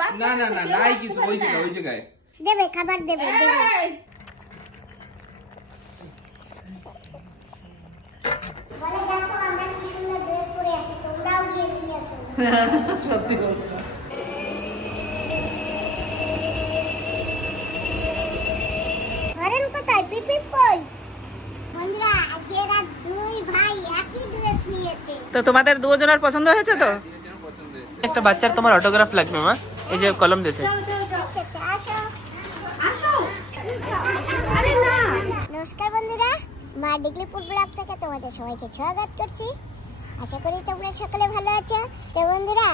না না না নাই কিছু, ওই জায়গায় দেবে, খাবার দেবে। বলে দেখো আমরা কি সুন্দর ড্রেস পরে আছি, তোমরাও গিয়ে নিয়ে আসো। সত্যি বলছো। হরেন কোথায়? পিপি কই? বন্ধুরা আজকে এরা দুই ভাই একই ড্রেস নিয়েছে। তো তোমাদের দুজনের পছন্দ হয়েছে তো? একটা বাচ্চার তোমার অটোগ্রাফ লাগবে মা, এই যে কলম দিয়েছে। নমস্কার বন্ধুরা, মা ডিগলি ফুড ব্লগ থেকে তোমাদের সবাইকে স্বাগত করছি। আশা করি তোমরা সকলে ভালো আছো। তো বন্ধুরা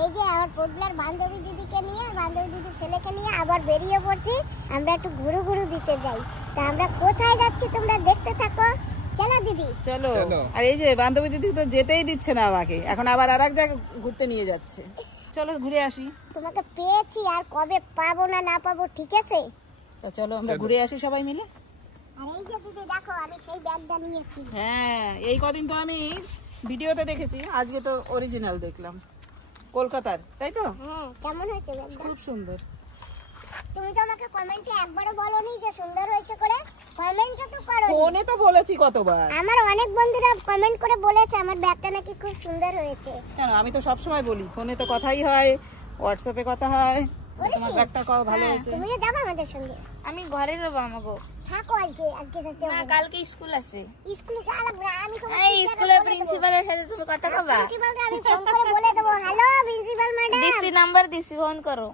এই যে আমার ফুটবলার বান্ধবী দিদিকে নিয়ে, বান্ধবী দিদির ছেলেকে নিয়ে আবার বেরিয়ে পড়ছি। আমরা একটু ঘুরু দিতে যাই। তা আমরা কোথায় যাচ্ছি তোমরা দেখতে থাকো। চলো দিদি, চলো। আর এই যে বান্ধবী দিদি তো যেতেই দিচ্ছে না আমাকে, এখন আবার আরেক জায়গায় ঘুরতে নিয়ে যাচ্ছে। চলো ঘুরে আসি। তোমাকে পেয়েছি আর কবে পাবো না পাবো, ঠিক আছে? তো চলো আমরা ঘুরে আসি সবাই মিলে। আর এই যে দিদি দেখো আমি সেই ব্যাগটা নিয়েছি। হ্যাঁ, এই কদিন তো আমি ভিডিওতে দেখেছি, আজকে তো অরিজিনাল দেখলাম কলকাতার, তাই তো? হ্যাঁ, কেমন হয়েছে ব্যাগটা? খুব সুন্দর। তুমি তো আমাকে কমেন্টে একবারও বলোনি যে সুন্দর হয়েছে করে। কমেন্টটা তো করো। ফোনে তো বলেছি কতবার। আমার অনেক বন্ধুরা কমেন্ট করে বলেছে আমার ব্যাগটা নাকি খুব সুন্দর হয়েছে। কেন, আমি তো সব সময় বলি, ফোনে তো কথাই হয়, হোয়াটসঅ্যাপে কথা হয়। তোমার ব্যাগটা ভালো হয়েছে। তুমিও যাবে আমাদের সঙ্গে? আমি ঘরে যাবো। আমাকে থাকো আজকে সাথে না, কালকে স্কুল আছে। স্কুলে যা লাগবে আমি তোমাকে এই স্কুলের প্রিন্সিপালের সাথে তুমি কথা কবা। প্রিন্সিপালকে আমি ফোন করে বলে দেব, হ্যালো প্রিন্সিপাল ম্যাডাম। দিছি নাম্বার দিছি, ফোন করো।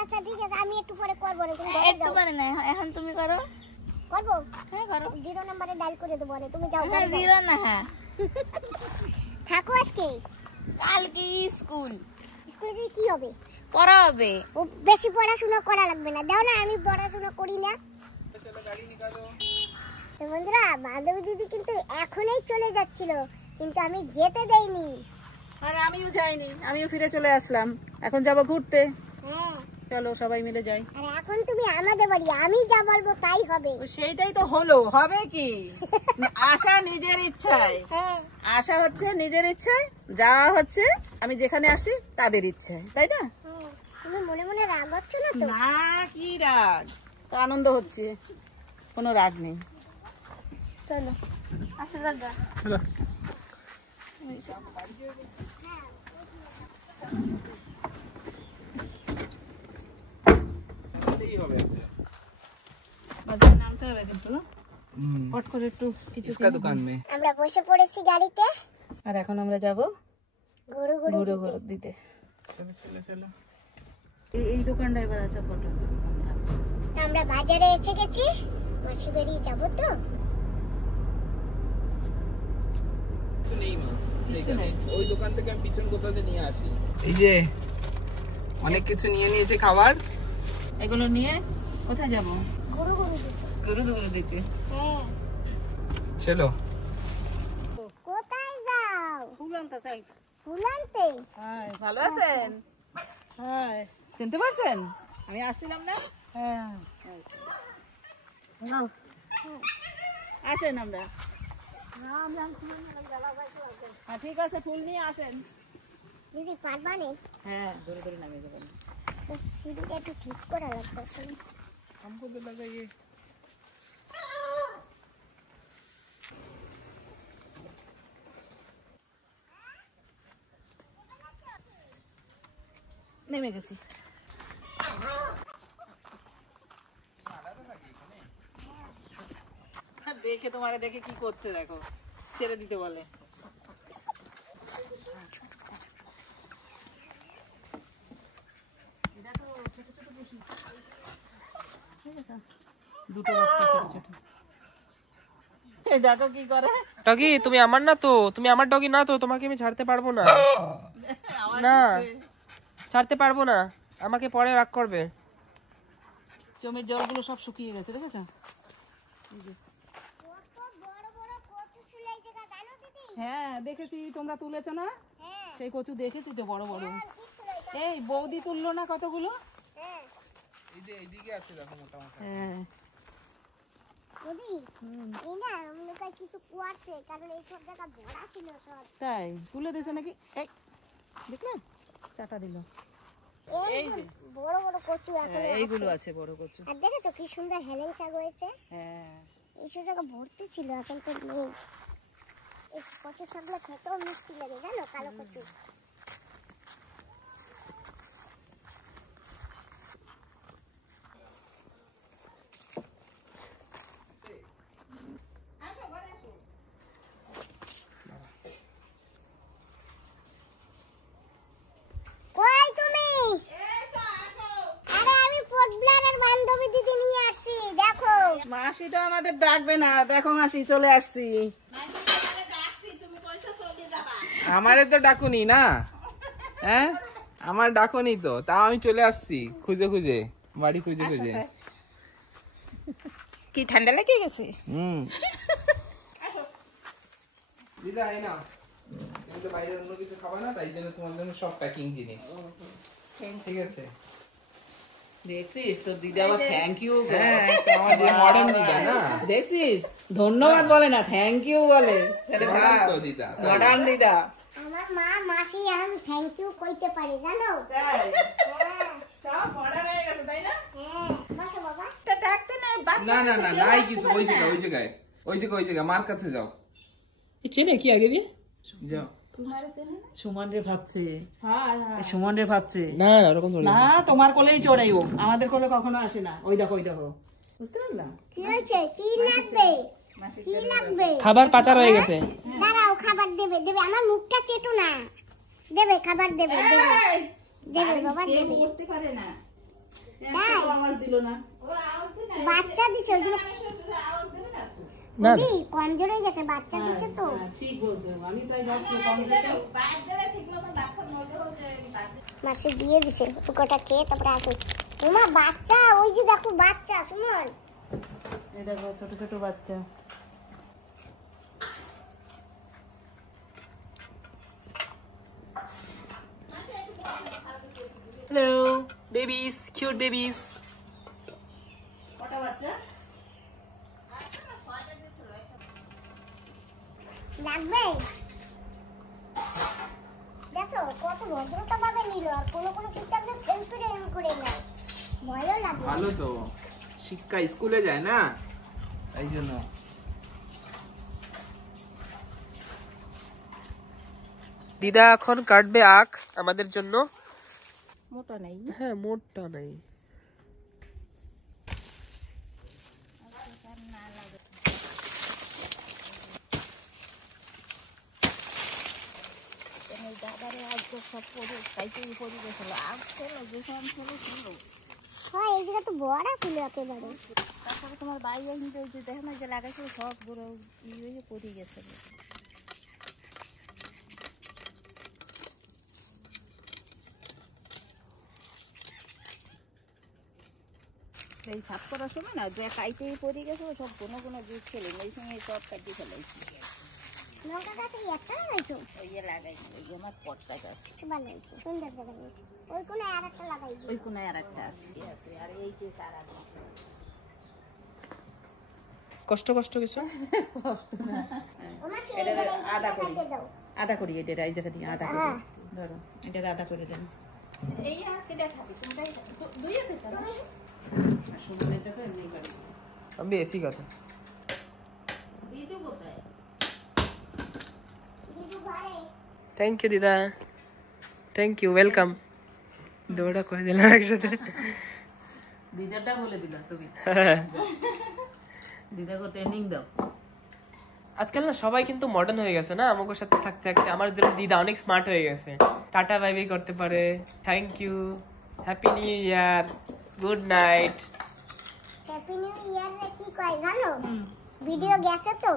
আচ্ছা ঠিক আছে, আমি একটু পরে করব না, তুমি একটু মানে না, এখন তুমি করো। করব? হ্যাঁ করো। 0 নম্বরে ডায়াল করে দেব, আরে তুমি যাও। হ্যাঁ, জিরো না। হ্যাঁ, থাকো আজকে। কালকে স্কুল। স্কুলে কি হবে? পড়া হবে। ও বেশি পড়াশোনা করা লাগবে না, দাও না, আমি পড়াশোনা করি না। তো বন্ধুরা বান্ধবী দিদি কিন্তু এখনই চলে যাচ্ছিল, কিন্তু আমি যেতে দেইনি। আর আমিও যাইনি, আমিও ফিরে চলে আসলাম। এখন যাব ঘুরতে। হ্যাঁ, চলো সবাই মিলে যাই। আর এখন তুমি আমাদের বাড়ি, আমি যা বলবো তাই হবে। সেইটাই তো হলো, হবে কি? আশা নিজের ইচ্ছায়, হ্যাঁ, আশা হচ্ছে নিজের ইচ্ছায়, যাওয়া হচ্ছে আমি যেখানে আসি তাদের ইচ্ছায়, তাই না? হ্যাঁ। তুমি মনে মনে রাগ হচ্ছ না তো? না, কি রাগ, তো আনন্দ হচ্ছে, কোনো রাগ নেই। চলো আসো দাদা। বাজারে নামতে হবে কিন্তু না, হট করে একটু কিছু দোকান মে। আমরা বসে পড়েছি গাড়িতে, আর এখন আমরা যাব ঘুরু ঘুরে দিতে। চলো এই দোকানটা এবার আছে ফটো। তো আমরা বাজারে এসে গেছি, মাসি বেরিয়ে যাবো তো। কিছু নেই মা, কিছু নেই। ওই দোকান থেকে আমি পিছন কোথাও নিয়ে আসি। এই যে অনেক কিছু নিয়ে নিয়েছে খাবার, এগুলো নিয়ে কোথায় যাব? ঘুরু দিতে। ঘুরে দিতে। হ্যাঁ, চলো। কোথায় যাও? ফুল আনতে তাই। ফুল আনতে? হ্যাঁ, ভালো আছেন? হ্যাঁ, চিনতে পারছেন আমি আসছিলাম না? হ্যাঁ, আসেন আমরা। হ্যাঁ ঠিক আছে, ফুল নিয়ে আসেন। দিদি পারবা না? হ্যাঁ, ধরে ধরে নামিয়ে দেবেন। তো সিঁড়িটা একটু ঠিক করা লাগবে আসলে। हमको तो लगा ये নেমে গেছি। দেখে তোমারে দেখে কি করছে দেখো, ছেড়ে দিতে বলে। দুটো বাচ্চা ছোট ছোট। এই দেখো কি করে। ডগি তুমি আমার না তো, তুমি আমার ডগি না তো, তোমাকে আমি ছাড়তে পারবো না। না ছাড়তে পারবো না, আমাকে পরে রাগ করবে। জমির জলগুলো সব শুকিয়ে গেছে, দেখেছো? হ্যাঁ দেখেছি, তোমরা তুলেছো না? সেই কচু দেখেছি তো, বড় বড়। এই বৌদি তুললো না কতগুলো? এই যে এইদিকে আছে দেখো মোটা মোটা। হ্যাঁ এই না মনে হয় কিছু কুয়াছে, কারণ এই সব জায়গা ভরা ছিল সব। তাই তুলে দিয়েছে নাকি? দেখলে চাটা দিল। এই এই যে কচু এখন এইগুলো আছে বড় কচু। আর দেখেছো কি সুন্দর হেলেন শাক হয়েছে। হ্যাঁ এই সব জায়গা ভর্তি ছিল, এখন তো নেই। এই কচু শাকগুলো খেতেও মিষ্টি লাগে জানো, কালো কচু। কই তুমি? আরে আমি পোটব্লারের বান্ধবী দিদি নিয়ে আসছি, দেখো। মাসি তো আমাদের ডাকবে না, দেখো মাসি চলে আসছি। আমারে তো ডাকুনি না, হ্যাঁ আমার ডাকুনি তো, তাও আমি চলে আসছি খুঁজে খুঁজে, বাড়ি খুঁজে খুঁজে। কি ঠান্ডা লেগে গেছে? দিদা এই নাও, তুমি তো বাইরে অন্য কিছু খাবে না, তাই জন্য তোমার জন্য সব প্যাকিং জিনিস। ঠিক আছে, দেখছিস তোর দিদা আবার থ্যাংক ইউ। হ্যাঁ আমাদের মডার্ন দিদা না, দেখছিস ধন্যবাদ বলে না, থ্যাংক ইউ বলে। মডার্ন তো দিদা, মডার্ন দিদা। আমার মা মাসি এখন থ্যাংক ইউ কইতে পারে জানো। তাই হ্যাঁ সব মডার্ন হয়ে গেছে তাই না? হ্যাঁ, বসো বাবা। তা ডাকতে নাই বাচ্চা। না না না নাই কিছু, ওই জায়গায় ওই জায়গায় ওই জায়গায় ওই জায়গায় মার কাছে যাও। চেনে কি আগে দিয়ে যাও। সুমন রে ভাবছে, সুমন রে ভাবছে। না না ওরকম থোড়ি না তোমার কোলেই চড়াই ও, আমাদের কোলে কখনো আসে না। ওই দেখো ওই দেখো, বুঝতে পারলাম? কি হয়েছে? কি লাগবে? কি লাগবে? খাবার পাচার হয়ে গেছে। দাঁড়াও, খাবার দেবে দেবে, আমার মুখটা চেটো না। দেবে খাবার দেবে দেবে দেবে বাবা দেবে। করতে পারে না, তাই আওয়াজ দিল না। বাচ্চা দিছে ওই জন্য না দিদি কমজোর হয়ে গেছে, বাচ্চা দিছে তো। ঠিক বলছো, আমি তাই ভাবছি মাসে দিয়ে দিছে, ওটা খেয়ে তারপরে আসুন। তোমার বাচ্চা ওই যে দেখো বাচ্চা সুমন, এই দেখো ছোট ছোট বাচ্চা। Hello babies, cute babies. কটা বাচ্চা? লাগবে? দেখো কত ভদ্রতা ভাবে নিল, আর কোনো কোনো কিছু একদম সেলফি এরকম করে না, ভয়ও লাগে। ভালো তো, শিক্ষা স্কুলে যায় না তাই জন্য। দিদা এখন কাটবে আখ আমাদের জন্য। মোটা নেই। হ্যাঁ মোটটা নাই। হ্যাঁ এই জায়গা তো বড় ছিল একেবারে। তারপরে তোমার বাইরে কিন্তু ওই যে দেখো না যে লাগাইছিল সব পুরো ইয়ে পড়ে গেছে। এই সাফ করার সময় না যে কাইতেই পড়ে গেছে সব কোনো কোনো জুস খেলে ওই সময় সব কাটিয়ে ফেলাইছি। লঙ্কা গাছে একটা লাগাইছো? ওই যে লাগাইছি, ওই যে আমার পটকা গাছ, ভালো হয়েছে, সুন্দর জায়গা নিয়েছে। ওই কোনে আর একটা লাগাই দিই। ওই কোনায় আর একটা আছে। আর এই যে সারা কষ্ট কষ্ট কিছু ওমা সে এটা আদা করি, লাগাইতে দাও। আদা করি, এটা এই জায়গা দিয়ে আদা করি। ধরো এটা আদা করে দেন। এই হাত কেটে খাবি তোমরা, দুই হাতে খাবো। সুমন এটা করে এমনি করি। আমি এসি কথা। দিদি কোথায়? দিদু ঘরে। থ্যাংক ইউ দিদা, থ্যাংক ইউ, ওয়েলকাম। দৌড়া করে দিলাম একসাথে। দিদাটা বলে দিলা তুমি, হ্যাঁ। দিদাকে ট্রেনিং দাও। আজকাল না সবাই কিন্তু মডার্ন হয়ে গেছে না, আমাদের সাথে থাকতে থাকতে। আমার দিদা অনেক স্মার্ট হয়ে গেছে, টাটা বাই বাই করতে পারে। Thank you, happy new year, good night. Happy new year রে কি কয় জানো? ভিডিও গেছে তো,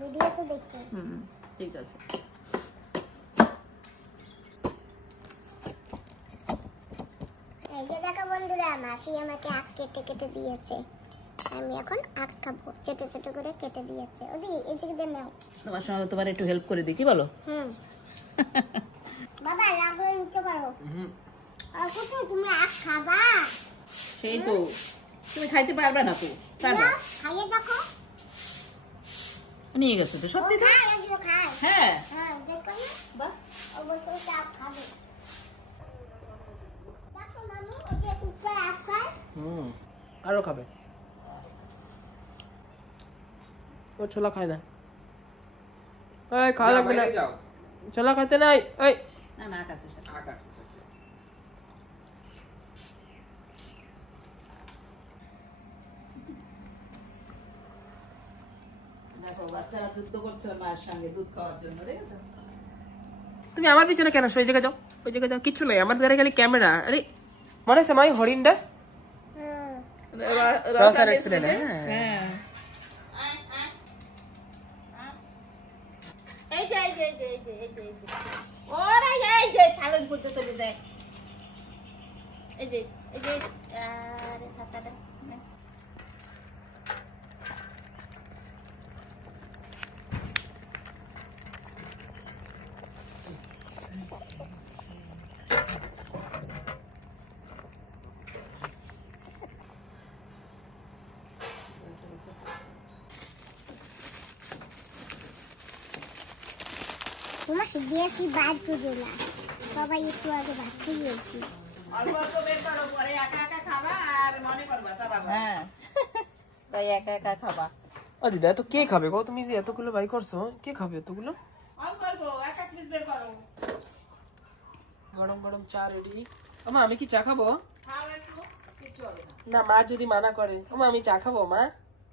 ভিডিও তো দেখতে। ঠিক আছে। এই যে দেখো বন্ধুরা, মাসি আমাকে আখ কেটে কেটে দিয়েছে, আমি এখন আখ খাবো। ছোট ছোট করে কেটে দিয়েছে। ওদি এদিকে দিয়ে নাও। তোমার সঙ্গে তোমার একটু হেল্প করে দিই, কি বলো? বাবা লাগলে নিতে পারো। আর কোথায় তুমি আখ খাবা? সেই তো তুমি খাইতে পারবে না তো, পারবে? খাইয়ে দেখো। নিয়ে গেছে তো সত্যি তো। খায় এগুলো খায়। হ্যাঁ হ্যাঁ দেখো না, বাহ, অবশ্যই আখ খাবে। দেখো মামু, ওই যে আরো খাবে। ও ছোলা খায় না। এই খাওয়া লাগবে না, ছোলা খেতে নাই। এই না না আকাশে দেখো বাচ্চারা যুদ্ধ করছে মায়ের সঙ্গে দুধ খাওয়ার জন্য, দেখেছো? তুমি আমার পিছনে কেন? ওই জায়গায় যাও, ওই জায়গায় যাও, কিচ্ছু নাই আমার দ্বারা খালি ক্যামেরা। আরে মনে আছে মাই হরিণটা? হ্যাঁ এই যে ওরা এই যে থালের করতে চলে যায়। এই যে আরে ছাতাটা তোমার বেশি বার করো না, সবাই একটু আগে ভাত খেয়েছি। অল্প অল্প বের করো, পরে একা একা খাবা আর মনে করবা চাবাবা। হ্যাঁ তাই একা একা খাবা। ও দিদা তো কে খাবে গো? তুমি যে এতগুলো বাই করছো, কে খাবে এতগুলো? অল্প অল্প এক এক পিস বের করো। গরম গরম চা রেডি। আমা আমি কি চা খাবো? খাও একটু, কিছু হবে না। না মা যদি মানা করে। আমা আমি চা খাবো মা?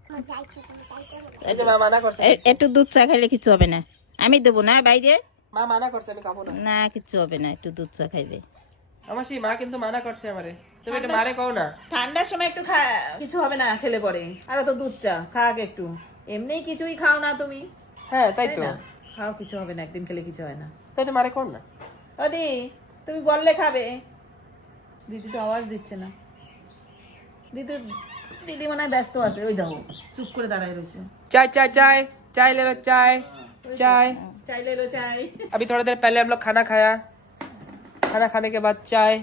আমার যাইছে তুমি যাইতে হবে। এই যে মা মানা করছে। একটু দুধ চা খাইলে কিছু হবে না। আমি দেবো না বাইরে। মা মানা করছে আমি খাবো না। না কিছু হবে না, একটু দুধ চা খাইবে। আমার সেই মা কিন্তু মানা করছে আমারে। তুমি এটা মারে কও না। ঠান্ডার সময় একটু কিছু হবে না খেলে পরে। আর তো দুধ চা খাক একটু, এমনি কিছুই খাও না তুমি। হ্যাঁ তাই তো। তাই না? খাও, কিছু হবে না, একদিন খেলে কিছু হয় না। তাই তো মারে কও না। ওদি তুমি বললে খাবে। দিদি তো আওয়াজ দিচ্ছে না। দিদি মনে হয় ব্যস্ত আছে, ওই দেখো চুপ করে দাঁড়ায় রয়েছে। चाय चाय चाय चाय ले लो चाय चाय। চাই ले लो চাই। अभी थोड़ा देर पहले हम लोग खाना खाया, खाना खाने के बाद चाय।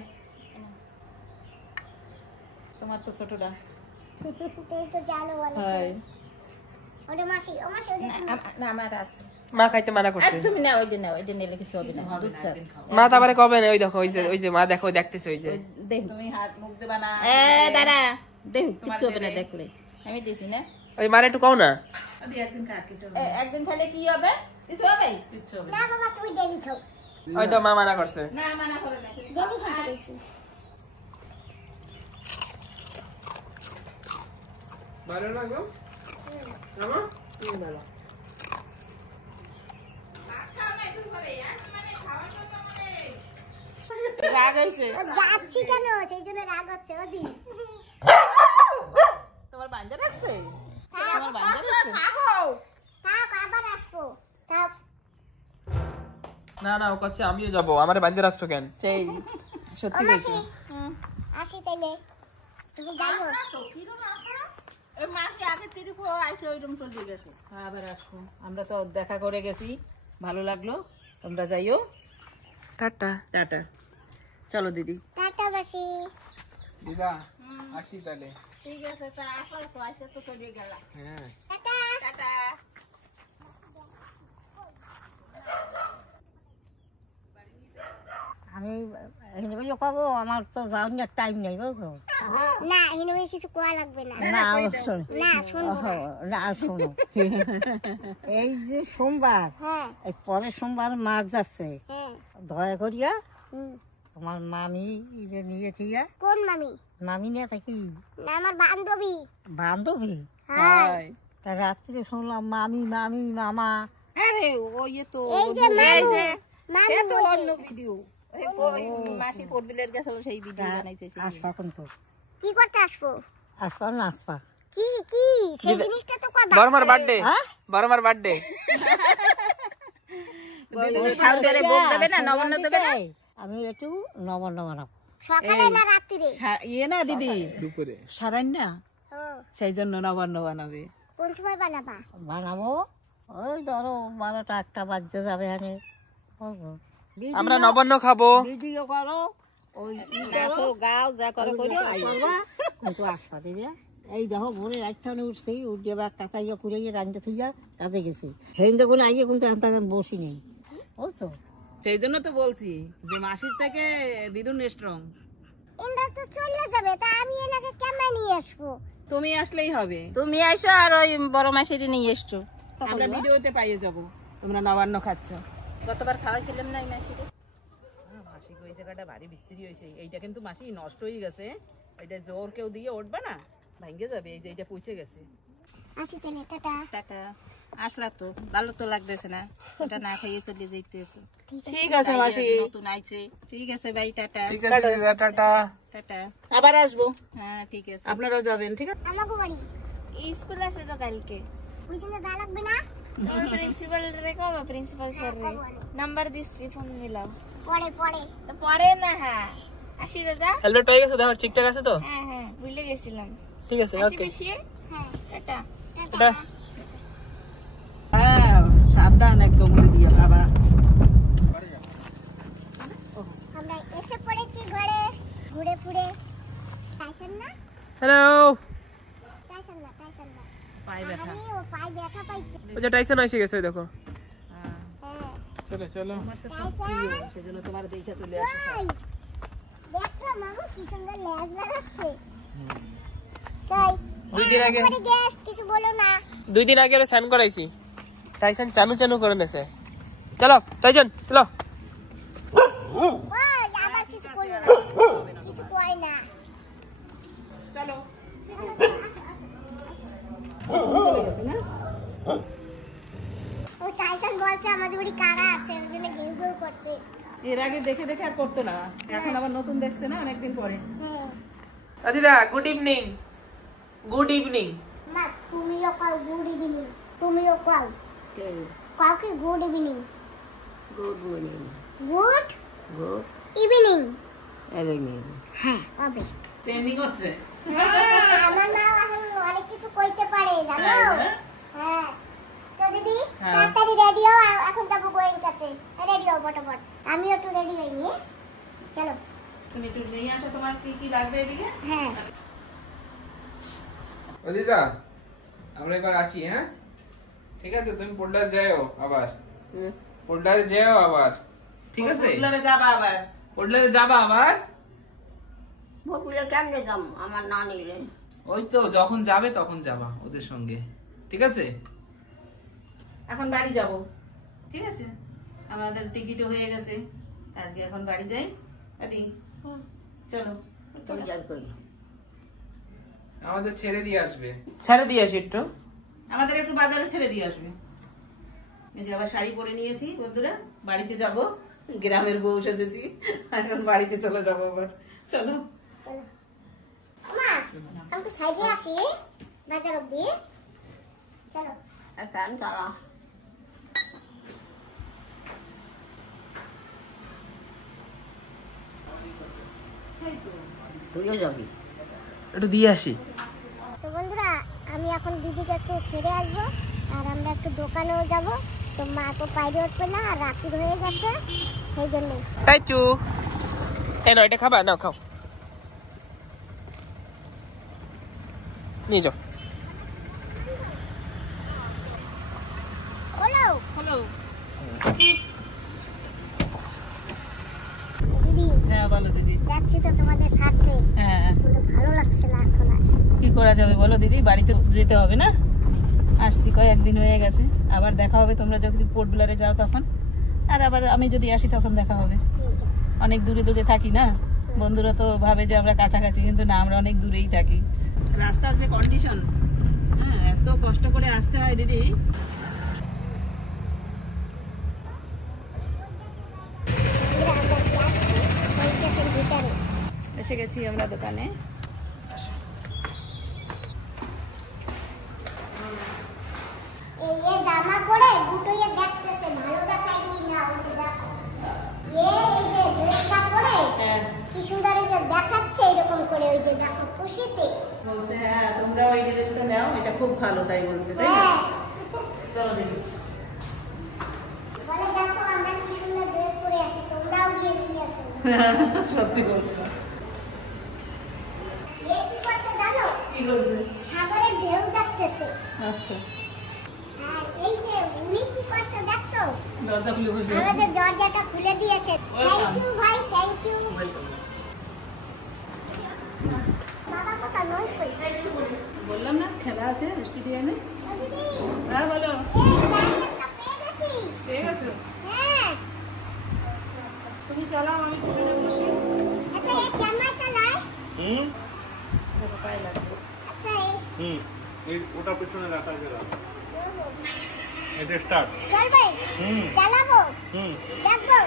তোমার তো ছোটটা তুমি তো জানো বলো। হয় ওটা মাসি, ও মাসি ওটা না আমার আছে। মা খাইতে মানা আর করছে। তুমি না ওই দিন নিলে কিছু হবে না, দুধ চা। মা তারপরে কবে না? ওই দেখো ওই যে মা দেখো দেখতেছে ওই যে। দেখ তুমি হাত মুখ দেবা না। দাঁড়া দেখ কিছু হবে না, দেখলে আমি দিছি না। ওই মারে একটু কও না। ওদি একদিন খা, কিছু হবে না। একদিন খেলে কি হবে? কিছু হবে কিচ্ছু হবে না বাবা তুমি ডেলি খাও, ওই তো মা মানা করছে। না, মানা করে না। ডেলি খেতে বলছি। ভালো লাগলো? মামা ভালো। রাগ হয়েছে ও যাচ্ছি কেন সেই জন্য রাগ হচ্ছে ওদি। তোমার বান্ধা রাখছে। থাক, থাক আবার আসবো। থাক না না ও কাছে আমিও যাবো, আমারে বাঁধতে রাখছো কেন? সেই ও সত্যি মাসি বলছি। আসি তাইলে, তুমি যাইও। ওই মাকে আগে তিরিফো আইছে ওইরকম চলে গেছে। আবার আসবো, আমরা তো দেখা করে গেছি, ভালো লাগলো। তোমরা যাইও, টাটা। টাটা। চলো দিদি। টাটা মাসি। দিদা আসি তাহলে। ঠিক আছে, তা আসো তো আইসে তো চলে গেলা। হ্যাঁ টাটা। টাটা। আমি হিনবইও পাবো, আমার তো যাওয়ার টাইম নেই বুঝছো। না হিনুমি কিছু কোয়া লাগবে না। না শোনো, না শুনবো না। না শোনো, এই যে সোমবার, হ্যাঁ এই পরের সোমবার মাছ যাচ্ছে, হ্যাঁ দয়া করিয়া হুম। তোমার মামি যে নিয়ে থিয়া, কোন মামি? মামি নিয়ে থাকি না আমার বান্ধবী। বান্ধবী। হ্যাঁ তা রাত্রে শুনলাম মামি মামি মামা। আরে ওই তো এই যে মামু, মামু তো বলছে। অন্য ভিডিও। ওই মাসি পোর্টবিলের গেছিল সেই ভিডিও বানাইছে সেই। আসবা কিন্তু, কি করতে আসবো? আসবা না আসবা। কি কি সেই জিনিসটা তো কয় বড়মার বার্থডে, হ্যাঁ? বড়মার বার্থডে। সাউন্ডারে ভোগ দেবে না, নবান্ন দেবে না। আমি একটু নবান্ন বানাবো। সকালে না রাত্রিরে? ইয়ে না দিদি, দুপুরে সারান না, ও সেই জন্য নবান্ন বানাবে। কোন সময় বানাবা? বানাবো ওই ধরো 12টা 1টা বাজতে যাবে এখানে। আমরা নবান্ন খাবো। ভিডিও করো, ওই নাচো গাও যা করে কইরো আইও। কিন্তু আসবা দিদি। এই দেখো ভোরে রাজস্থানে উঠছি, উঠে বা কাঁচাইয়া কুড়াইয়া রান্ধতে থইয়া কাজে গেছি। হেন্দে করে আইয়ে কিন্তু আমি বসি নেই বুঝছো। সেই জন্য তো বলছি যে মাসির থেকে দিদুন স্ট্রং। ইন্দ্রা তো চলে যাবে, তা আমি এনাকে কেমনে নিয়ে আসবো? তুমি আসলেই হবে, তুমি আইসো আর ওই বড় মাসিরি নিয়ে এসছো, আমরা ভিডিওতে পাইয়ে যাবো তোমরা নবান্ন খাচ্ছ। গতবার খাওয়াইছিলাম না এই মাসিরে। মাসি ওই জায়গাটা ভারী বিচ্ছিরি হয়েছে, এইটা কিন্তু মাসি নষ্ট হয়ে গেছে, এটা জোর কেউ দিয়ে উঠবে না, ভেঙে যাবে। এই যে এইটা পচে গেছে। আসি তাহলে, টাটা। টাটা। আসলা তো ভালো তো লাগতেছে না, এটা না খাইয়ে চলে যাইতেছো। ঠিক আছে মাসি, নতুন আইছে। ঠিক আছে ভাই, টাটা। ঠিক আছে দিদা, টাটা। টাটা। আবার আসবো। হ্যাঁ ঠিক আছে। আপনারাও যাবেন, ঠিক আছে? আমাকে বাড়ি স্কুল আছে তো কালকে। ওই সঙ্গে যা লাগবে না, তোমার প্রিন্সিপাল রে কবে? প্রিন্সিপাল স্যার রে নাম্বার দিচ্ছি, ফোন মিলাও। পরে পরে তো পরে না। হ্যাঁ আসি দাদা। হেলমেট পেয়ে গেছো? দেখো ঠিকঠাক আছে তো? হ্যাঁ হ্যাঁ ভুলে গেছিলাম। ঠিক আছে, আসি ওকে। বেশি। হ্যাঁ টাটা। এটা হ্যাঁ সাবধান একদম বলে দিয়ে বাবা। আমরা এসে পড়েছি ঘরে, ঘুরে ফুরে। টাইসন না, হ্যালো, টাইসন না, টাইসন না। পায়ে ব্যথা। আমি ও পায়ে ব্যথা পাইছি। ওই যে টাইসন এসে গেছে, ওই দেখো। হ্যাঁ চলো চলো। টাইসন, সেজন্য তোমার দেখে চলে আসো। ওই দেখছো মামু কি সুন্দর লেজ লাগাচ্ছে। তাই 2 দিন আগে, পরে গেস্ট কিছু বলো না। 2 দিন আগে ওরা স্যান করাইছি। টাইসন চানু চানু করে নেছে। চলো টাইসন চলো। ওই আবার কিছু করলো না, কিছু করে না। চলো। ও টাইসন বলছে আমাদের বাড়ি কারা আসছে, ওই জন্য গেউ গেউ করছে। এর আগে দেখে দেখে আর করতো না, এখন আবার নতুন দেখছে না অনেকদিন পরে। হ্যাঁ দিদা গুড ইভিনিং। Good evening. মা তুমিও কাও গুড ইভিনিং, তুমিও কাও কাউকে good evening. Good morning. Good good evening. Evening. হ্যাঁ হবে। ট্রেনিং হচ্ছে। হ্যাঁ আমার মা এখন অনেক কিছু কইতে পারে জানো। হ্যাঁ তো দিদি তাড়াতাড়ি রেডি হও, এখন যাবো গোয়েন কাছে। রেডি হও ফটাফট, আমিও একটু রেডি হই নিয়ে। চলো। তুমি একটু নিয়ে আসো তোমার কি কি লাগবে এদিকে। হ্যাঁ ও দিদা, আমরা এবার আসি। হ্যাঁ ঠিক আছে, তুমি পোল্ডার যাও আবার। পোল্ডারে যাও আবার, ঠিক আছে? ফুটলারে যাবা আবার। পোল্ডারে যাবা আবার। বকুলে কেমনে যাম আমার না নিলে? ওই তো যখন যাবে তখন যাবা ওদের সঙ্গে, ঠিক আছে? এখন বাড়ি যাব, ঠিক আছে? আমাদের টিকিটও হয়ে গেছে, আজকে এখন বাড়ি যাই। আদি চলো। তুই যাই করি। আমাদের ছেড়ে দিয়ে আসবে। ছেড়ে দিয়ে আসি একটু। আমাদের একটু বাজারে ছেড়ে দিয়ে আসবে। এই যে আবার শাড়ি পরে নিয়েছি বন্ধুরা, বাড়িতে যাব। গ্রামের বউ সেজেছি, এখন বাড়িতে চলে যাবো আবার। চলো। মা আমি তো সাইডে আসি বাজার অব্দি। চলো। ফ্যান চালা। তুইও যাবি? একটু দিয়ে আসি। তো বন্ধুরা আমি এখন দিদিকে একটু ছেড়ে আসবো, আর আমরা একটু দোকানেও যাব। তো মা তো বাইরে উঠবে না, আর রাত্রি হয়ে গেছে, সেই জন্যই। টাইচু এই নাও, এটা খাবা? নাও খাও, নিয়ে যাও। হলো হ্যালো দিদি, হ্যাঁ বলো দিদি। যাচ্ছি তো তোমাদের সাথে, হ্যাঁ কিন্তু ভালো লাগছে না এখন আর। কি করা যাবে বলো দিদি, বাড়িতে যেতে হবে না? আসছি কয়েকদিন হয়ে গেছে, আবার দেখা হবে তোমরা যখন পোর্ট ব্লেয়ারে যাও তখন, আর আবার আমি যদি আসি তখন দেখা হবে। ঠিক আছে। অনেক দূরে দূরে থাকি না, বন্ধুরা তো ভাবে যে আমরা কাছাকাছি, কিন্তু না, আমরা অনেক দূরেই থাকি। রাস্তার যে কন্ডিশন, হ্যাঁ এত কষ্ট করে আসতে হয় দিদি। আমরা যাচ্ছি কলকাতার ভিতরে। এসে গেছি আমরা দোকানে। এই যে জামা পরে গুটোইয়ে দেখতেছে ভালো দেখায় কি না, ওই যে দেখো। এই যে ড্রেসটা পরে কি সুন্দর এই যে দেখাচ্ছে, এরকম করে ওই যে দেখো খুশিতে। বলছে হ্যাঁ তোমরা ওই ড্রেসটা নাও, এটা খুব ভালো, তাই বলছে, তাই না? হ্যাঁ চলো দিদি। বলে দেখো আমরা কি সুন্দর ড্রেস পরে আছি, তোমরাও গিয়ে নিয়ে আসো। সত্যি বলছে। এ কি করছে জানো? কি করছে? সাগরের ঢেউ দেখতেছে। আচ্ছা, হ্যাঁ এই যে উনি কি করছে দেখছো? দরজা খুলে বসে আছে। আমাদের দরজাটা খুলে দিয়েছে। থ্যাংক ইউ ভাই, থ্যাংক ইউ। বাবা কোথায় নয় কই? বললাম না খেলা আছে স্টেডিয়ামে। দিদি, হ্যাঁ বলো, এই ব্যাগটা পেয়ে গেছি। পেয়ে গেছো? হ্যাঁ। তুমি চালাও, আমি পিছনে বসি। আচ্ছা এই ক্যামেরা চালায়? দেখো পায়ে লাগবে। আচ্ছা এই ওটা পিছনে রাখা গেল, এটা স্টার্ট। চলবে? চালাবো? দেখবো?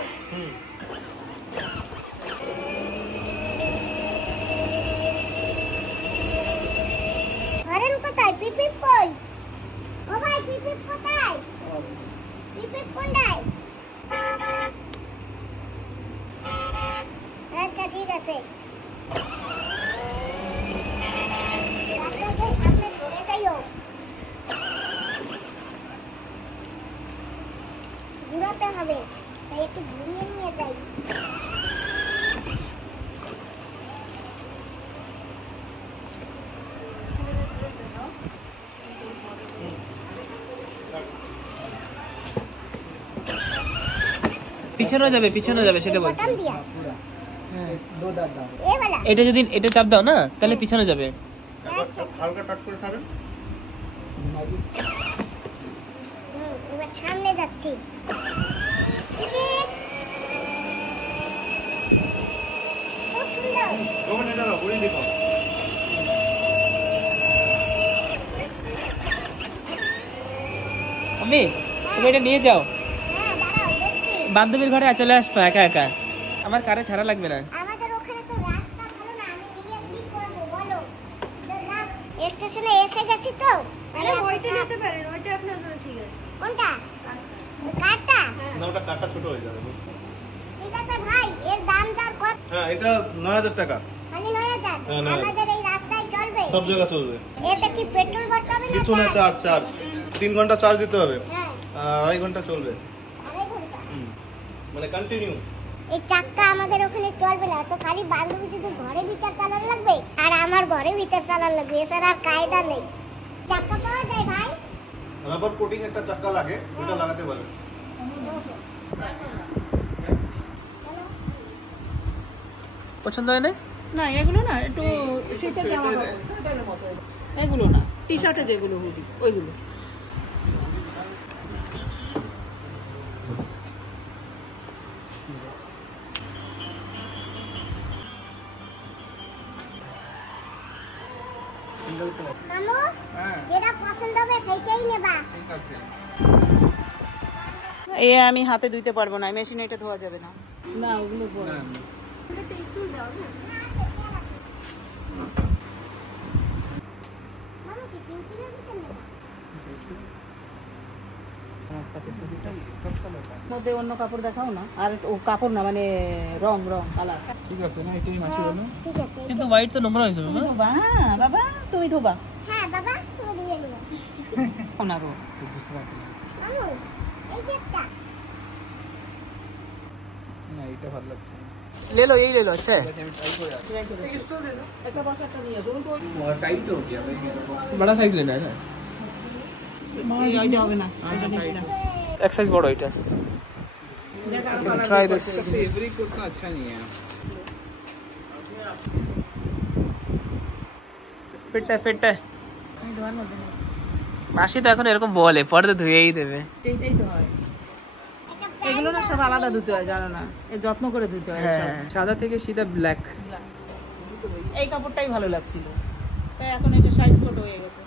হরেন কোথায়? পিপিপ কই? ও ভাই পিপিপ কোথায়? পিপিপ কোনটায়? আচ্ছা ঠিক আছে। রাস্তাতে সামনে সরে যাইও। ঘুরাতে হবে, তাই একটু ঘুরিয়ে নিয়ে যাই। পিছনে যাবে সেটা বলছি। বটম দিয়া এ वाला এটা যদি এটা চাপ দাও না তাহলে পিছনে যাবে। হালকা টাচ করে ছাড়েন। এবার সামনে যাচ্ছি। খুব সুন্দর। ওখানে দাঁড়াও, ঘুরিয়ে দেখো। আমি তুমি এটা নিয়ে যাও, হ্যাঁ দাঁড়াও দেখছি। বান্ধবীর ঘরে চলে আসবো একা একা, আমার কারে ছাড়া লাগবে না। আমাদের ওখানে তো রাস্তা ভালো না, আমি নিয়ে কি করব বলো? স্টেশনে এসে গেছি তো। আরে ওইটা নিতে পারেন, ওইটা আপনার জন্য ঠিক আছে। কোনটা? কারটা? না, ওটা কাটা ছোট হয়ে যাবে। ঠিক আছে ভাই, এর দাম দর কত? হ্যাঁ, এটা 9000 টাকা। খালি 9000? হ্যাঁ, 9000 আমাদের এই রাস্তায় চলবে? সব জায়গা চলবে। এতে কি পেট্রোল ভরতে হবে না? পিছনে চার্জ 3 ঘন্টা চার্জ দিতে হবে, হ্যাঁ, আর 2.5 ঘন্টা চলবে, 2.5 ঘন্টা। মানে কন্টিনিউ। এই চাক্কা আমাদের ওখানে চলবে না, তো খালি বান্ধবী দিদির ঘরে ভিতর চালান লাগবে আর আমার ঘরে ভিতর চালান লাগবে, এছাড়া আর কায়দা নেই। চাক্কা পাওয়া যায় ভাই? রাবার কোটিং একটা চাক্কা লাগে, ওটা লাগাতে পারে। পছন্দ হয় না? না এগুলো না, একটু শীতের জামা কাপড়ের মতো, এগুলো না, টি শার্টে যেগুলো হুডি ওইগুলো। মামু, যেটা পছন্দ হবে সেইটাই নেবা। ঠিক আছে। এ আমি হাতে ধুইতে পারবো না, মেশিনে এটা ধোয়া যাবে না। না ওগুলো বড়। একটা স্টুল দাও না। মামু কি সিম্পলের ভিতর নেবা? মধ্যে অন্য কাপড় দেখাও না, আর ও কাপড় না মানে রং কালার। ঠিক আছে না, এটাই মাসি বলো। ঠিক আছে। কিন্তু হোয়াইট তো নোংরা হয়েছে বাবা। ধোবা বাবা, তুমি ধোবা হ্যাঁ বাবা, তুমি দিয়ে নিও। ওনারও। মামু, এই যে একটা। না, এটা ভালো লাগছে না। ले लो यही ले लो, अच्छा है। আমি ট্রাই করে আসি। একটা বক্স একটা নিয়ে তুমি তো टाइट हो गया भाई। बड़ा साइज लेना है ना, এইটা হবে না, এটা নিচ্ছি না। एक साइज बड़ा এটা। Try this. फैब्रिक उतना अच्छा नहीं है। फिट है। মাসি তো এখন এরকম বলে, পরে তো ধুয়েই দেবে। এইটাই তো হয়। এগুলো না সব আলাদা ধুতে হয়, জানো না, এই যত্ন করে ধুতে হয় সব। সাদা থেকে সিধা ব্ল্যাক। এই কাপড়টাই ভালো লাগছিল, তাই এখন এটা সাইজ ছোট হয়ে গেছে।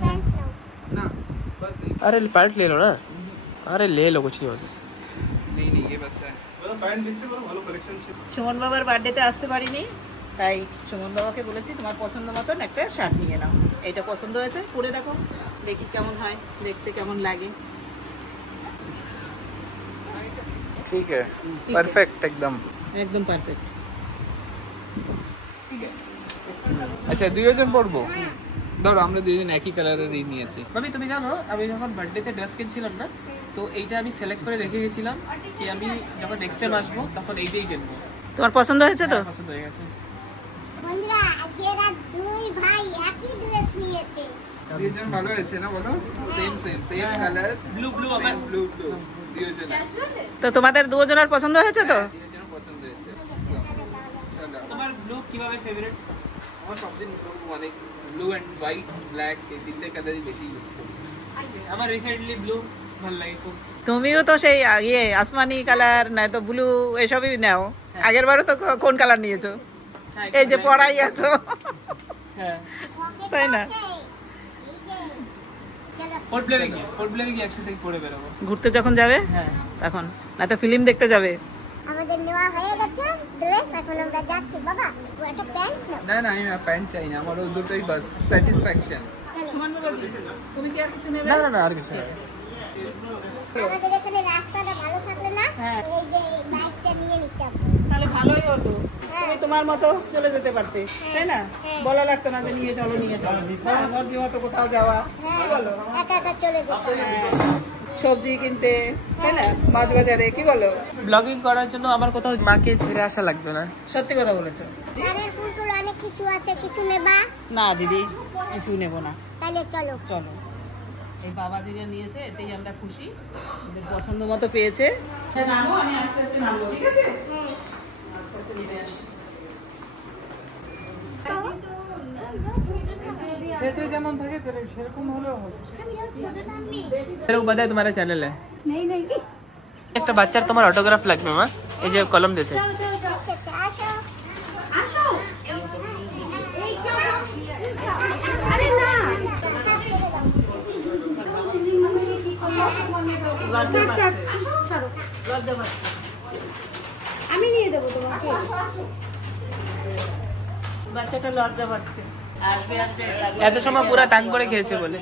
প্যান্ট নাও। ना बस ये- अरे पैंट ले लो ना, अरे ले लो, कुछ नहीं होता। नहीं ये बस है। প্যান্ট দেখতে পারো, ভালো কালেকশন ছিল। সুমন বাবার বার্থডেতে আসতে পারিনি, তাই সুমন বাবাকে বলেছি তোমার পছন্দ মতন একটা শার্ট নিয়ে নাও। এটা পছন্দ হয়েছে, পরে দেখো, দেখি কেমন হয়, দেখতে কেমন লাগে। ठीक है, परफेक्ट एकदम। একদম পারফেক্ট। আচ্ছা দুইজন পড়বো, ধরো আমরা দুইজন একই কালারেরই নিয়েছি। ভাবি তুমি জানো আমি যখন বার্থডেতে ড্রেস কিনছিলাম না, তো এইটা আমি সিলেক্ট করে রেখে গেছিলাম কি আমি যখন নেক্সট টাইম আসবো তখন এইটাই কিনবো। তোমার পছন্দ হয়েছে তো? পছন্দ হয়ে গেছে। বন্ধুরা, আজকে এরা দুই ভাই একই ড্রেস নিয়েছে। দুইজন ভালো হয়েছে না বলো? সেম কালার, ব্লু ব্লু দুইজন। তো তোমাদের দুজনের পছন্দ হয়েছে তো? দুইজন পছন্দ হয়েছে। আছে চলো তোমার ব্লু কিভাবে ফেভারিট? আমার সবদিন মানে ব্লু অ্যান্ড হোয়াইট ব্ল্যাক এই তিনটে কালারই বেশি ইউজ করি আমার রিসেন্টলি ব্লু ভালো লাগে খুব। তুমিও তো সেই ইয়ে আসমানি কালার নয় তো ব্লু এসবই নাও। আগের বারও তো কোন কালার নিয়েছো? এই যে পড়াই আছো, হ্যাঁ তাই না? পোর্ট ব্লেয়ারে গিয়ে একসাথে পরে বেরোবো ঘুরতে যখন যাবে হ্যাঁ তখন, না তো ফিল্ম দেখতে যাবে। আমাদের নেওয়া হয়ে গেছে ড্রেস, এখন আমরা যাচ্ছি। বাবা একটা প্যান্ট নাও। না না আমি প্যান্ট চাই না, আমার ওই দুটোই বাস স্যাটিসফ্যাকশন। তুমি কি আর কিছু নেবে? না না না আর কিছু না। আমাদের এখানে রাস্তাটা ভালো থাকলে না এই যে বাইকটা নিয়ে নিতে হবে। তাহলে ভালোই হতো, তুমি তোমার মতো চলে যেতে পারতে, তাই না? বলা লাগতো না যে নিয়ে চলো মর্জি মতো কোথাও যাওয়া, কি বলো? একা একা চলে যেতে হবে। সবজি কিনতে, তাই না? মাছ বাজারে, কি বলো? ব্লগিং করার জন্য আমার কোথাও মাকে ছেড়ে আসা লাগবে না। সত্যি কথা বলেছো। ঘরের কুকুর অনেক কিছু আছে, কিছু নেবা? না দিদি, কিছু নেব না। তাহলে চলো। চলো, এই বাবা যেটা নিয়েছে এতেই আমরা খুশি, ওদের পছন্দ মতো পেয়েছে। নামো, আমি আস্তে আস্তে নামবো, ঠিক আছে? হ্যাঁ আস্তে আস্তে নেমে আসি। সেটা যেমন থাকে সেরকম হলেও হবে। तेरे को पता है तुम्हारा चैनल है? नहीं একটা বাচ্চার তোমার অটোগ্রাফ লাগবে মা, এই যে কলম দিয়েছে। আচ্ছা আচ্ছা আসো আসো। আরে না আমি নিয়ে দেবো তোমাকে। বাচ্চাটা লজ্জা পাচ্ছে, আসবে আসবে এত সময় পুরো টান করে খেয়েছে বলে।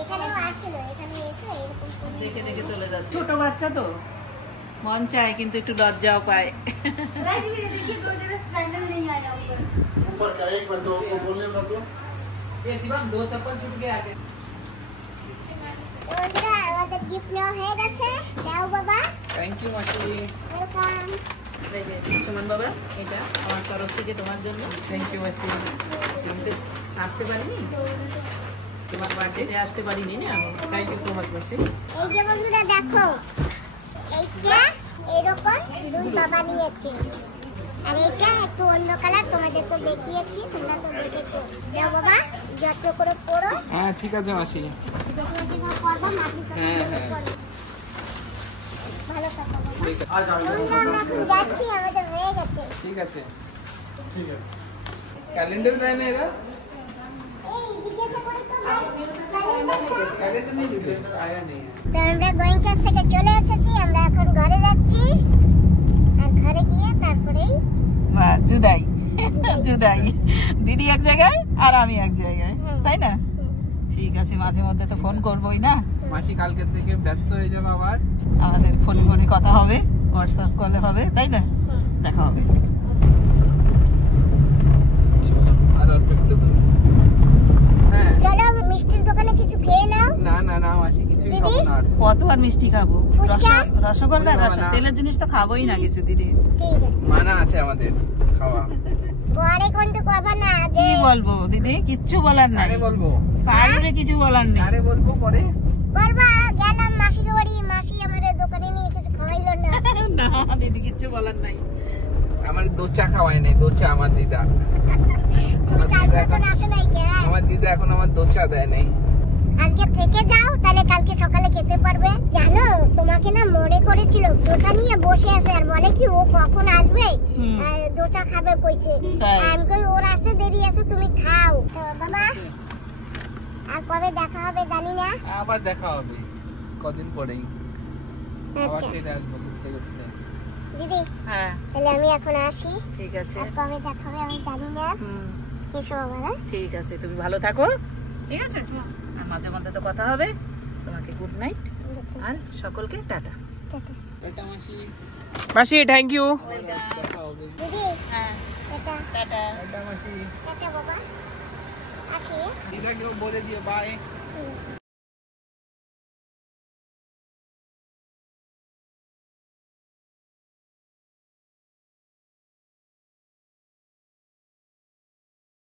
এখানেও আসছিল, এখানে এসে এরকম করে দেখে দেখে চলে যাচ্ছে। ছোট বাচ্চা তো মন চায়, কিন্তু একটু লজ্জাও পায়। ऊपर का एक मिनट को बोलने में तो ये शिवम दो चप्पल छूट गया आगे। বন্ধুরা আমাদের গিফট নেওয়া হয়ে গেছে, দাও বাবা। থ্যাংক ইউ মাসি। ওয়েলকাম। সুমন বাবা, এটা আমার তরফ থেকে তোমার জন্য। থ্যাংক ইউ মাসি। শুনতে আসতে পারিনি, তোমার বার্থডেতে আসতে পারিনি না আমি। থ্যাংক ইউ সো মাচ মাসি। এই যে বন্ধুরা দেখো, এইটা এরকম দুই বাবা নিয়েছে, আর এটা একটু অন্য কালার, তোমাদের তো দেখিয়েছি, তোমরা তো দেখেছো। দাও বাবা, যত্ন করে পড়ো। হ্যাঁ ঠিক আছে মাসি। যত্ন করে পড়বা, মাটির কাছে হ্যাঁ, হ্যাঁ। পড়ো। ভালো থাকো বাবা। ঠিক আছে বন্ধুরা আমরা এখন যাচ্ছি, আমাদের হয়ে গেছে। ঠিক আছে ক্যালেন্ডার দেয় না এরা? এই জিজ্ঞাসা করে তো ভাই, ক্যালেন্ডারটা। कैलेंडर नहीं कैलेंडर आया नहीं है। তো আমরা গোয়িং ক্লাস থেকে চলে এসেছি, আমরা এখন ঘরে যাচ্ছি, আর ঘরে গিয়ে তারপরেই বাহ, জুদাই জুদাই, দিদি এক জায়গায় আর আমি এক জায়গায়, তাই না? ঠিক আছে, মাঝে মধ্যে তো ফোন করবোই না, মাসি কালকে থেকে ব্যস্ত হয়ে যাবে আবার। আমাদের ফোন করে কথা হবে, হোয়াটসঅ্যাপ কলে হবে, তাই না? দেখা হবে। আর অল্প একটু দূর। হ্যাঁ চলো মিষ্টির দোকানে কিছু খেয়ে নাও। না না না মাসি কিছুই খাবো না আর। কত আর মিষ্টি খাবো? ফুচকা? রসগোল্লা, না, না। তেলের জিনিস তো খাবোই না কিছু দিদি। ঠিক আছে, মানা আছে আমাদের খাওয়া। পরে কিন্তু কবা না যে কি বলবো দিদি, কিচ্ছু বলার নাই, আরে বলবো কারোরে কিছু বলার নেই। আরে বলবো পরে। বলবা গেলাম মাসির বাড়ি, মাসি আমাদের দোকানে নিয়ে কিছু খাওয়াইলো না। না দিদি, কিচ্ছু বলার নাই। আমার দোচা খাওয়ায় নাই, দোচা আমার দিদা। আমার চার দিদা দোকান এখন আসে নাই কে? আমার দিদা এখন আমার দোচা দেয় নাই। আজকে থেকে যাও, তাহলে কালকে সকালে খেতে পারবে। জানো তোমাকে না মনে করেছিল, দোসা নিয়ে বসে আছে আর বলে কি ও কখন আসবে, আর দোসা খাবে কইছে। তাই? আমি কই ওর আসতে দেরি আছে, তুমি খাও। তো বাবা আর কবে দেখা হবে জানি না। আবার দেখা হবে কদিন পরেই, আবার আচ্ছা চলে আসবো ঘুরতে ঘুরতে। দিদি, হ্যাঁ তাহলে আমি এখন আসি, ঠিক আছে, আর কবে দেখা হবে আমি জানি না। এসো বাবা। না ঠিক আছে, তুমি ভালো থাকো, ঠিক আছে? আর মাঝে মধ্যে তো কথা হবে। তোমাকে গুড নাইট, আর সকলকে টাটা। টাটা। এটা মাসি। মাসি থ্যাংক ইউ। দেখা হবে। দিদি হ্যাঁ, টাটা। টাটা। এটা মাসি। টাটা বাবা, আসি। দিদাকেও বলে দিও বাই।